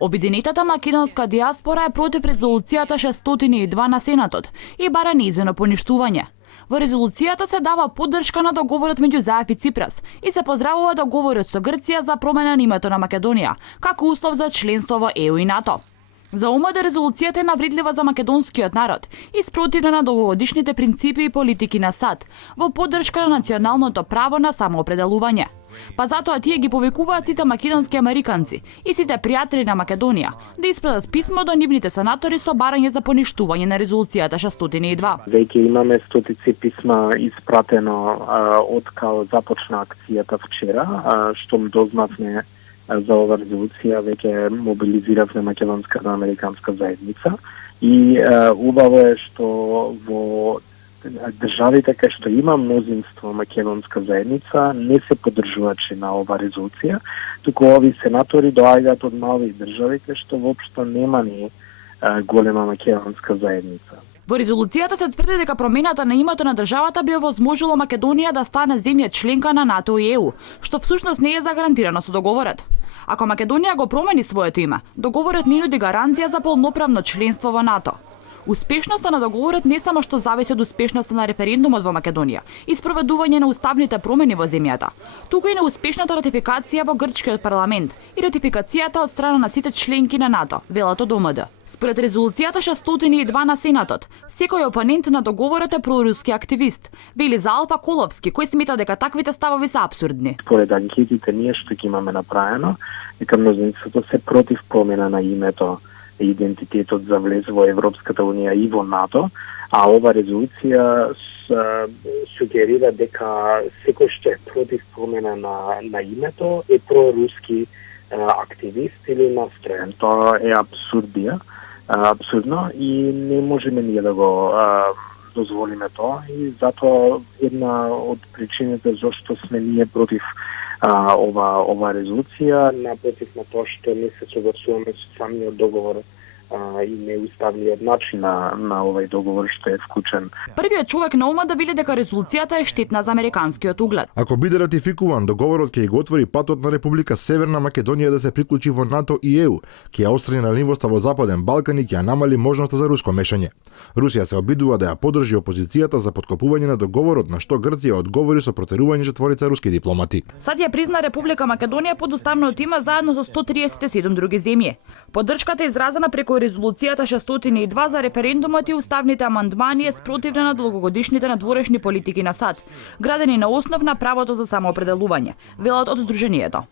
Обединетата македонска диаспора е против резолуцијата 602 на Сенатот и бара нејзино поништување. Во резолуцијата се дава поддршка на договорот меѓу Заев и Ципрас и се поздравува договорот со Грција за промена на името на Македонија, како услов за членство во ЕУ и НАТО. За ОМД резолуцијата е навредлива за македонскиот народ и спротивна на долгогодишните принципи и политики на САД во поддршка на националното право на самоопределување. Па затоа тие ги повикуваат сите македонски американци и сите пријатели на Македонија да испратат писмо до нивните сенатори со барање за поништување на резолуцијата 602. Веќе имаме стотици писма испратено од као започна акцијата вчера, што дознавме за ова резолуција, веќе мобилизиравме македонската американска заедница и убаво е што во државите кај што има мнозинство македонска заедница не се поддржувачи на ова резолуција, туку овие сенатори доаѓаат од мали држави кај што воопшто нема ни голема македонска заедница. Во резолуцијата се тврди дека промената на името на државата би овозможило Македонија да стане земја членка на НАТО и ЕУ, што всушност не е загарантирано со договорот. Ако Македонија го промени своето име, договорот не нуди гаранција за полноправно членство во НАТО. Успешноста на договорот не само што зависи од успешноста на референдумот во Македонија и спроведување на уставните промени во земјата, туку и на успешната ратификација во грчкиот парламент и ратификацијата од страна на сите членки на НАТО, велат од ОМД. Според резолуцијата 602 на Сенатот, секој опонент на договорот е проруски активист, вели Залпа Коловски, кој смета дека таквите ставови се апсурдни. Според анкетите ние што ги имаме направено, дека мнозинството се против промена на името и идентитетот за влез во Европската унија и во НАТО, а ова резолуција сугерира дека секој што е против промена на името е проруски активист или настроен. Тоа е абсурдно и не можеме ние да го дозволиме тоа и затоа една од причините зашто сме ние против ова резолуција, напротив на тоа што не се согласуваме со самиот договор и неуставниот начин на овој договор што е вклучен. Првиот човек на ума да вели дека резолуцијата е штетна за американскиот углед. Ако биде ратификуван, договорот ќе го отвори патот на Република Северна Македонија да се приклучи во НАТО и ЕУ, ќе ја острани наливноста во Западен Балкан и ќе ја намали можноста за руско мешање. Русија се обидува да ја поддржи опозицијата за поткопување на договорот, на што Грција одговори со протерување четворица руски дипломати. САД ја призна Република Македонија под уставното име заедно со 137 други земји. Поддршката е изразена преку резолуцијата 602 за референдумот и уставните амандмани е спротивна на долгогодишните надворешни политики на САД, градени на основ на правото за самоопределување, велат од Сдруженијето.